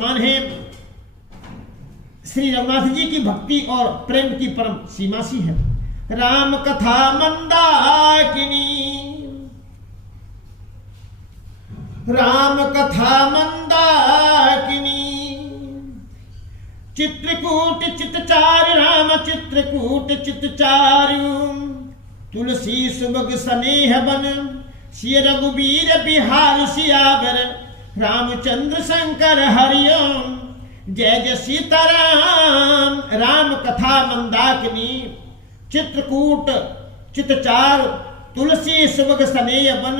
समान है। श्री रघुनाथ जी की भक्ति और प्रेम की परम सीमा सी है। राम कथा मंदाकिनी, राम कथा मंदाकिनी, चित्रकूट चितचार राम चित्रकूट चितचारु, तुलसी सुबग स्नेह बन, सिय रघुबीर बिहार सियावर, रामचंद्र शंकर हरिओम, जय जय सीताराम। राम कथा मंदाकिनी, चित्रकूट चितचार, तुलसी सुबग स्नेह बन,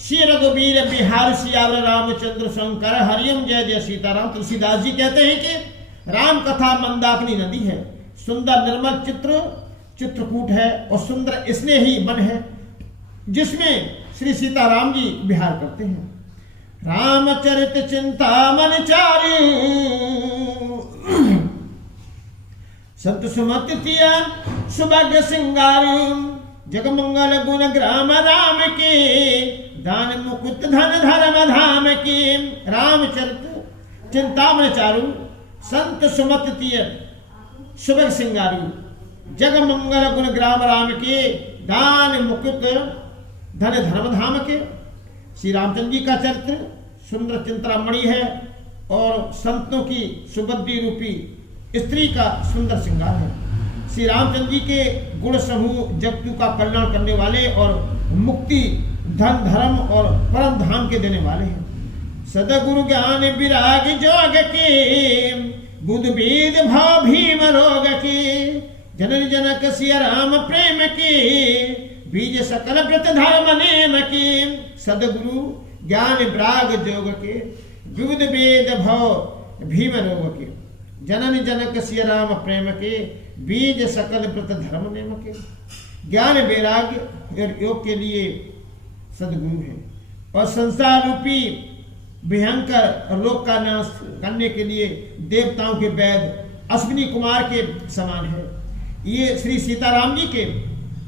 सिय रघुबीर बिहार सियावर, रामचंद्र शंकर हरिओम, जय जय सीताराम। तुलसीदास जी कहते हैं कि राम कथा मंदाकिनी नदी है, सुंदर निर्मल चित्रकूट है और सुंदर स्नेही वन है जिसमें श्री सीताराम जी विहार करते हैं। रामचरित चिंतामन चारु, संत सुमति तिय सुभग सिंगारु, जगमंगल गुण ग्राम राम के, दान मुकुट धन धर्म धाम के। रामचरित चिंतामन चारु, संत सुमति तिय सुभग सिंगारु, जगमंगल गुण ग्राम राम के, दान मुकुट धन धर्म धाम के। श्री रामचंद्र जी का चरित्र सुंदर चिंतामणि है और संतों की सुबुद्धि रूपी स्त्री का सुंदर श्रृंगार है। श्री रामचंद्र जी के गुण समूह जगतों का कल्याण करने वाले और मुक्ति धन धर्म और परम धाम के देने वाले हैं। सदगुरु ज्ञान विराग जोग के, बुध वेद भाव भीम रोग के, जनन जनक सिय राम प्रेम के, बीज सकल व्रत धर्म नेम के। सदगुरु ज्ञान विराग जोग के, बुध वेद भाव भीम रोग के, जनन जनक सिय राम प्रेम के, बीज सकल व्रत धर्म नेम के। ज्ञान वैराग्य और योग के लिए सदगुरु है और संसार रूपी भयंकर रोग का नाश करने के लिए देवताओं के वैद अश्विनी कुमार के समान है। ये श्री सीताराम जी के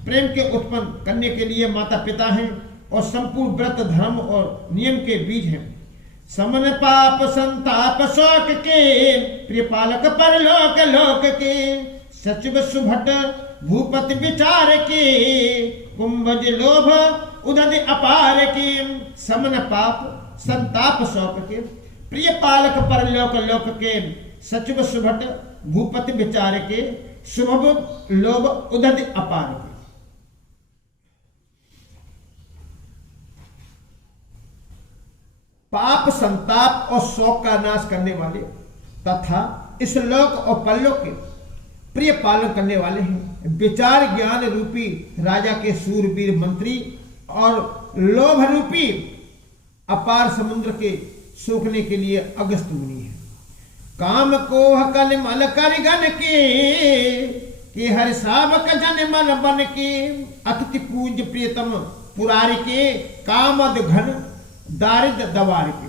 प्रेम के उत्पन्न करने के लिए माता पिता हैं और संपूर्ण व्रत धर्म और नियम के बीज हैं। समन पाप संताप शोक के, प्रिय पालक परलोक लोक के, सचिव सुभट भूपति विचार के, कुंभज लोभ उदधि अपार के। समन पाप संताप शोक के, प्रिय पालक परलोक लोक के, सचिव सुभट भूपति विचार के, शुभ लोभ उदधि अपार के। पाप संताप और शोक का नाश करने वाले तथा इस लोक और परलोक के प्रिय पालन करने वाले हैं। विचार ज्ञान रूपी राजा के सूरवीर मंत्री और लोभ रूपी अपार समुद्र के सूखने के लिए अगस्त मुनि है। काम को हकल मल कर गन के हर सावक जन मन बन के, अतिथि पूज प्रियतम पुरार के, कामद घन दारिद दवार के।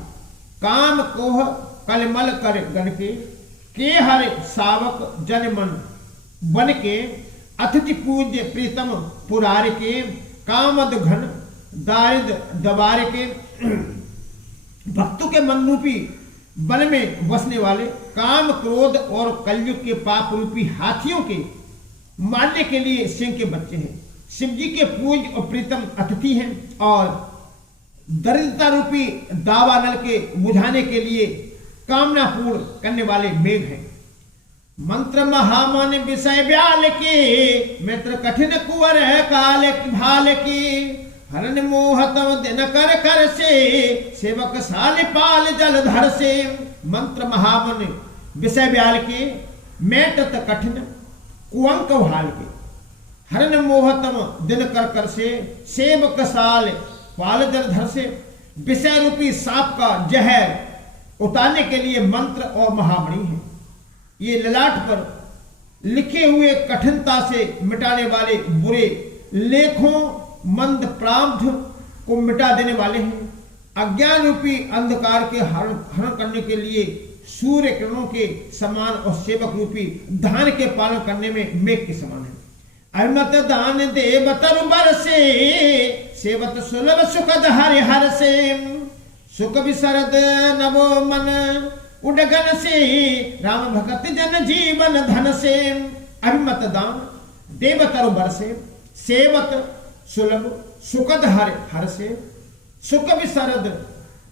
काम कोह कलमल कर गन के हर सावक जन मन बन के, अतिथि पूज्य प्रीतम पुरार के, कामद घन दारिद दबार के। भक्तों के मन रूपी वन में बसने वाले काम क्रोध और कलयुग के पाप रूपी हाथियों के मारने के लिए सिंह के बच्चे हैं। शिव जी के पूज्य और प्रीतम अतिथि हैं और दरिद्रता रूपी दावा नल के बुझाने के लिए कामना पूर्ण करने वाले मेघ हैं। मंत्र महामन विषय व्याल के, मित्र कठिन कुंवर है काल भाल के, हरण मोहतम दिन कर कर से, सेवक साल पाल जलधर से। मंत्र महामन विषय व्याल के, मेटत कठिन कुंक भाल के, हरण मोहतम दिन कर कर से, सेवक साल पाल जलधर से। विषय रूपी सांप का जहर उतारने के लिए मंत्र और महामणि है। ये ललाट पर लिखे हुए कठिनता से मिटाने वाले बुरे लेखों मंद प्रांत को मिटा देने वाले हैं। अज्ञान रूपी अंधकार के हरण करने के लिए सूर्य किरणों के समान और सेवक रूपी धान के पालन करने में मेघ के समान है। अरमत दान देव तरु से, सेवत सुलभ सुखद हरि हर से, सुख विसरद नवो मन, उडगन से, राम भगत जन जीवन धन से। अभिमत दान देवतर बरसे, सेवत सुलभ सुखद हर से। सुख विसरद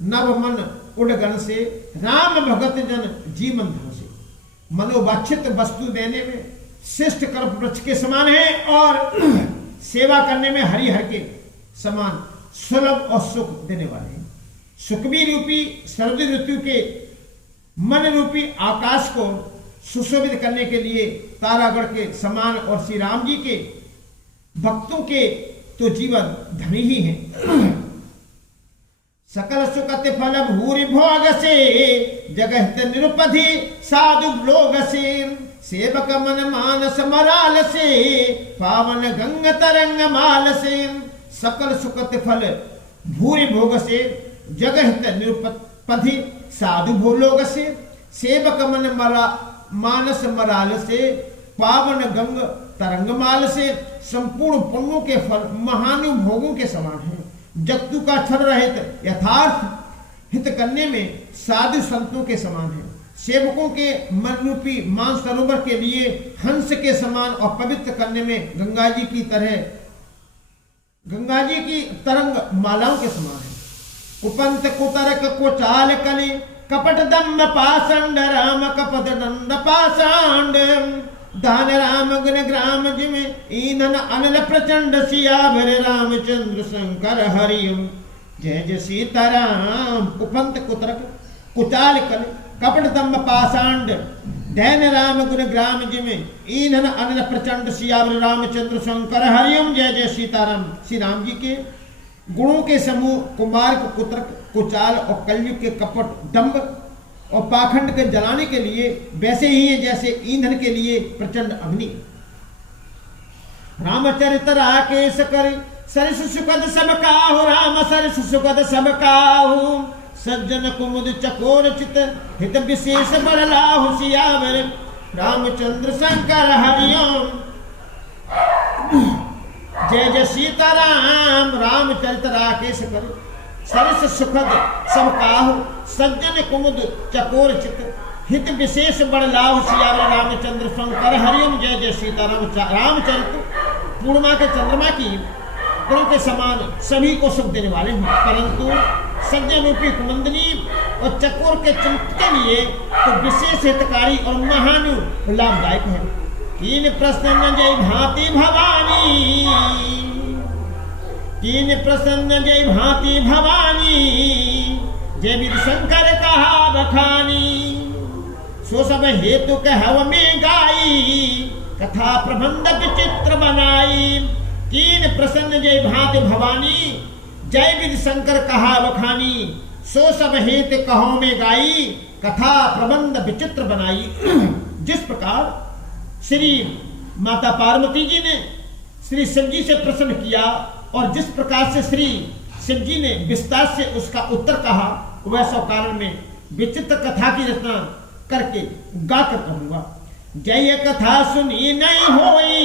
नव मन उडगन से, राम भगत जन जीवन धन से। मनोवांछित वस्तु देने में श्रेष्ठ कल्प वृक्ष के समान है और सेवा करने में हरिहर के समान सुलभ और सुख देने वाले हैं। सुखबी रूपी शरद ऋतु के मन रूपी आकाश को सुशोभित करने के लिए तारागढ़ के समान और श्री राम जी के भक्तों के तो जीवन धनी ही है। सकल सुखत फल भूरि भोग से, जगत निरुपधि साधु लोग से। सेवक मन मानस मराल से, पावन गंग तरंग माल से। सकल सुखत फल भूरि भोग से, जगत निरुपधि साधु भोलोग से। सेवक मन मानस मराल से, पावन गंग तरंग माल से। संपूर्ण पुण्यों के फल महानुभोगों के समान है। जगतु का छल रहित यथार्थ हित करने में साधु संतों के समान है। सेवकों के मन रूपी मान सरोवर के लिए हंस के समान और पवित्र करने में गंगा जी की तरंग मालाओं के समान है। कुपंत कुतरक कुचाल कली, कपट दम्भ पाषंड, राम कपट दंड पाषांड। दान राम गुण ग्राम जिमे, ईंधन अनल प्रचंड। सियावर रामचंद्र शंकर हरिओम, जय जय सीताराम। कुपंत कुतरक कुचाल कली, कपट दम्भ पाषांड। दैन राम गुण ग्राम जिमे, ईंधन अनल प्रचंड। सियावर रामचंद्र शंकर हरिओम, जय जय सीताराम। श्री राम जी के गुणों के समूह कुमार कुतरक कुचाल और कलयुग के कपट दम्भ और पाखंड के जलाने के लिए वैसे ही है जैसे ईंधन के लिए प्रचंड अग्नि। रामचरित राकेश कर, सरिस सुखद सब काहू। राम सरिस सुखद सब काहू, सज्जन कुमुद चकोर चित, हित विशेष बड़लाहु। सियावर रामचंद्र शंकर हरिओम, जय जय सीताराम। रामचरित राकेश कर, सरस सुखद सब काहू। सज्जन कुमुद चकोर चित, हित विशेष बड़लाहु। सियावर रामचंद्र शंकर हरिओम, जय जय सीताराम। रामचरित पूर्णिमा के चंद्रमा की किरण के समान सभी को सुख देने वाले हैं, परंतु सज्जन रूपी कुमंदनी और चकोर के चिंत के लिए तो विशेष हितकारी और महान लाभदायक है। कीन प्रसन्न जय भांति भवानी, कीन प्रसन्न जय भांति भवानी। जय विधि शंकर कहा बखानी, सो सब हेतु कहव में गाई। कथा प्रबंध विचित्र बनाई, कीन प्रसन्न जय भांति भवानी। जय विधि शंकर कहा बखानी, सो सब हेतु कहो में गाई। कथा प्रबंध विचित्र बनाई। जिस प्रकार श्री माता पार्वती जी ने श्री शिव जी से प्रश्न किया और जिस प्रकार से श्री शिव जी ने विस्तार से उसका उत्तर कहा, वैसा कारण में विचित्र कथा की रचना करके गाकर कहूंगा। जय कथा सुनी नहीं होई,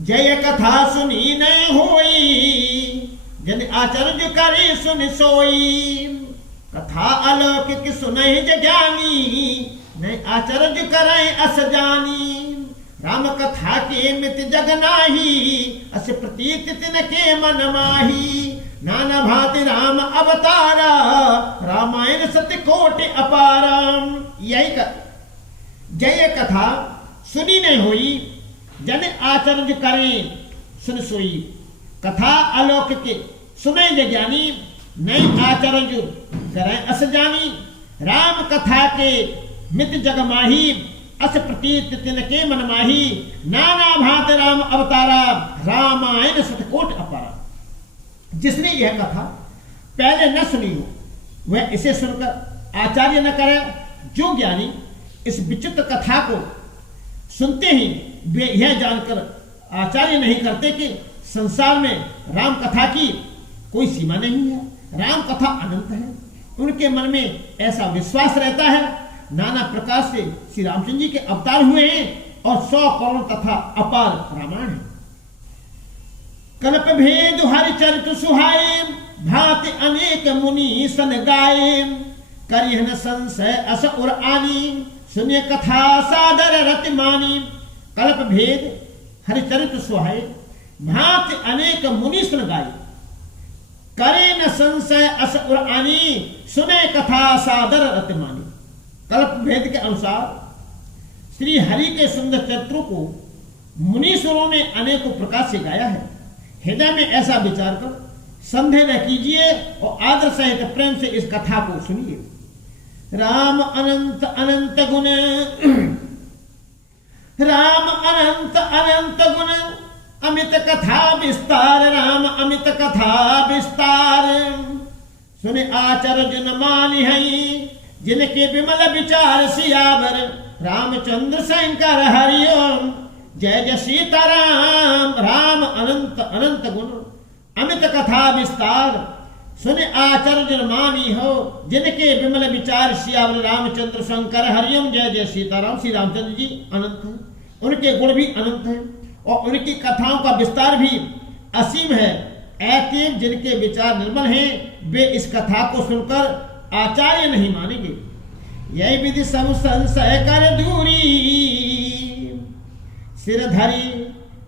जय कथा सुनी नहीं होई। जन आचर्य करे सुन सोई, कथा अलौकिक सुनहि ज्ञानी। नहीं आचर्य करे अस जानी। राम कथा के मित जग नाही, अस प्रतीत तिन के मन माही। नाना भांति राम अवतारा, रामायण सत्य कोटि अपारा। यही जय कथा सुनी नहीं होई, जन आचर्य करें सुन सोई। कथा अलौकिक सुने ज्ञानी, नहीं आचर्य करें अस जानी। राम कथा के मित जग माही, अस प्रतीत तिनके मन माही। नाना भांत राम अवतारा, रामायण सतकोट अपारा। जिसने यह कथा पहले न सुनी हो, वह इसे सुनकर आचार्य न करे। जो ज्ञानी इस विचित्र कथा को सुनते ही वे यह जानकर आचार्य नहीं करते कि संसार में राम कथा की कोई सीमा नहीं है, राम कथा अनंत है। उनके मन में ऐसा विश्वास रहता है। नाना प्रकार से श्री रामचंद्र जी के अवतार हुए हैं और 100 करोड़ तथा अपार रामायण है। कल्प भेद हरि चरित सुहाए, भांति अनेक मुनि सन गाये। करिहन संशय अस उर आनी, सुनिय कथा सादर रति मानी। कल्प भेद हरिचरित सुहाए, भांति अनेक मुनि सुन गाए। करे न संशय अस उर आनी, सुने कथा सादर रति मानी। कल्प भेद के अनुसार श्री हरि के सुंदर चरित्रों को मुनीश्वरों ने अनेकों प्रकार से गाया है। हृदय में ऐसा विचार कर संदेह न कीजिए और आदर सहित प्रेम से इस कथा को सुनिए। राम अनंत अनंत गुण, राम अनंत अनंत गुण, अमित कथा विस्तार, राम अमित कथा विस्तार। सुने आचार्य न मानी है, जिनके विमल विचार सियावर। रामचंद्र शंकर हरिओम, जय जय सीताराम। राम अनंत अनंत गुण, अमित कथा विस्तार। सुने आचार्य मानी हो, जिनके विमल विचार सियावर। रामचंद्र शंकर हरिओम, जय जय सीताराम। श्री रामचंद्र जी अनंत हैं, उनके गुण भी अनंत हैं और उनकी कथाओं का विस्तार भी असीम है। ऐसे जिनके विचार निर्मल हैं, वे इस कथा को सुनकर आचार्य नहीं मानेंगे। यही विधि सब संशय कर दूरी, सिर धरी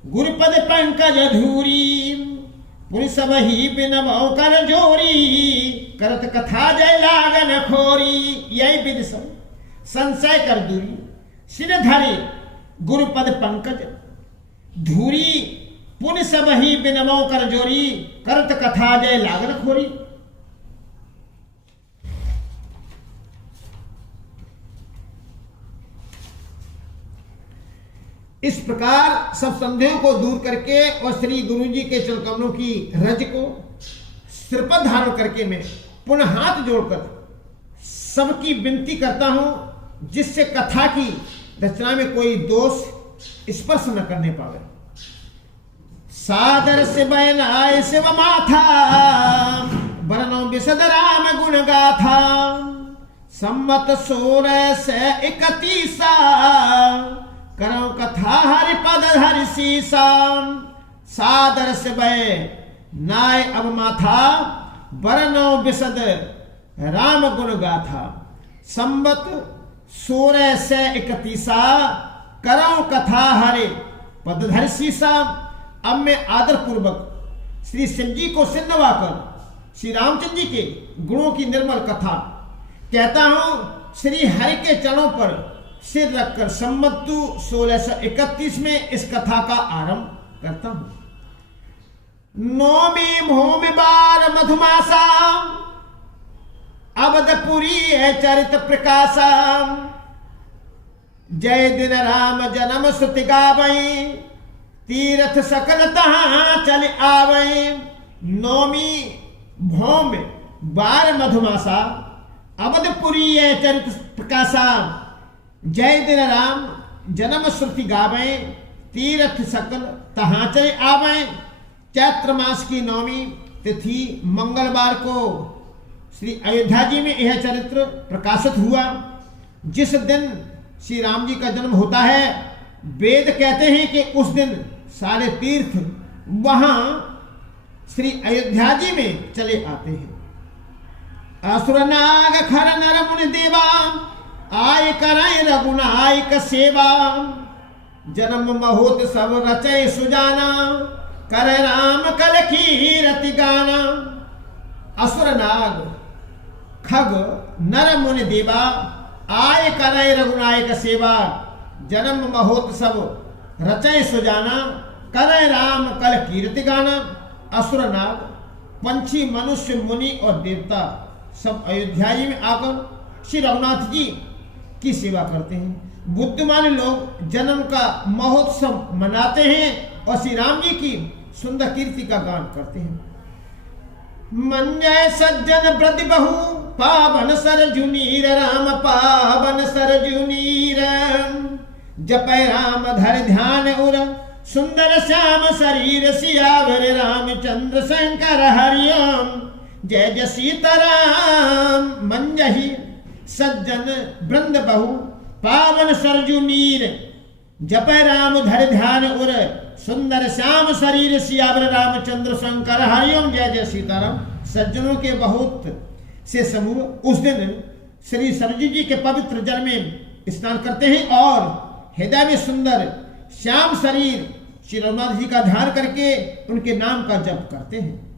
गुरुपद पंकज धूरी। पुरुष वही बिनवो कर जोरी, करत कथा जय लागन खोरी। यही विधि सब संशय कर दूरी, सिर धरे गुरुपद पंकज धूरी। पुन सब ही बिनवो कर जोरी, करत कथा जय लागन खोरी। इस प्रकार सब संदेहों को दूर करके और श्री गुरु जी के चरण कमलों की रज को सिर पर धारण करके मैं पुनः हाथ जोड़कर सबकी विनती करता हूं, जिससे कथा की रचना में कोई दोष स्पर्श न करने पावे। सादर से बयन आए शिव माथा, बरनो विशद राम गुण गाथा। सम्मत 1631, करो कथा हरि पद हरि सीसा। सादर से बय नाय अब माथा, बरनो विशद राम गुण गाथा। संवत 1631, करो कथा हरि पद हरि सीसा। अब मैं आदर पूर्वक श्री शिव जी को सिर नवाकर श्री रामचंद्र जी के गुणों की निर्मल कथा कहता हूं। श्री हरि के चरणों पर सिर रखकर संवत 1631 में इस कथा का आरंभ करता हूं। नौमी भूमि बार मधुमासा, अवधपुरी है चरित प्रकाशा। जय दिन राम जन्म श्रुति गावई, तीर्थ सकल तहां चल आवई। नौमी भौम बार मधुमासा, अवधपुरी है चरित प्रकाशा। जय दिन राम जन्म श्रुति गावे, तीर्थ सकल तहां चले आवे। चैत्र मास की नौमी तिथि मंगलवार को श्री अयोध्या जी में यह चरित्र प्रकाशित हुआ। जिस दिन श्री राम जी का जन्म होता है, वेद कहते हैं कि उस दिन सारे तीर्थ वहां श्री अयोध्या जी में चले आते हैं। असुर नाग खर नर मुनि देवा, आय कराय रघुनायक सेवा। जन्म महोत सब रचय सुजाना, कर राम कल कीरति गाना। असुर नाग खग नर मुनि देवा, आय कराय रघुनायक सेवा। जन्म महोत सब रचय सुजाना, करे राम कल कीर्ति गाना। असुर नाग पंछी मनुष्य मुनि और देवता सब अयोध्या में आकर श्री रघुनाथ जी की सेवा करते हैं। बुद्धिमान लोग जन्म का महोत्सव मनाते हैं और श्री राम जी की सुंदर कीर्ति का गान करते हैं। मंजय सज्जन ब्रति बहु, पावन सरजुनीर। राम पावन सरजुनीर, जपय राम धर ध्यान उर। सुंदर श्याम शरीर सियावर, रामचंद्र शंकर हरिओम। जय जय सीताराम। मंजही सज्जन वृंद बहु, पावन सरजू नीर। जपय राम धर ध्यान उर। सुंदर श्याम शरीर सियावर, रामचंद्र शंकर हरिओम। जय जय सीताराम। सज्जनों के बहुत से समूह उस दिन श्री सरजू जी के पवित्र जल में स्नान करते हैं और हृदय में सुंदर श्याम शरीर श्री रघुनाथ जी का ध्यान करके उनके नाम का जप करते हैं।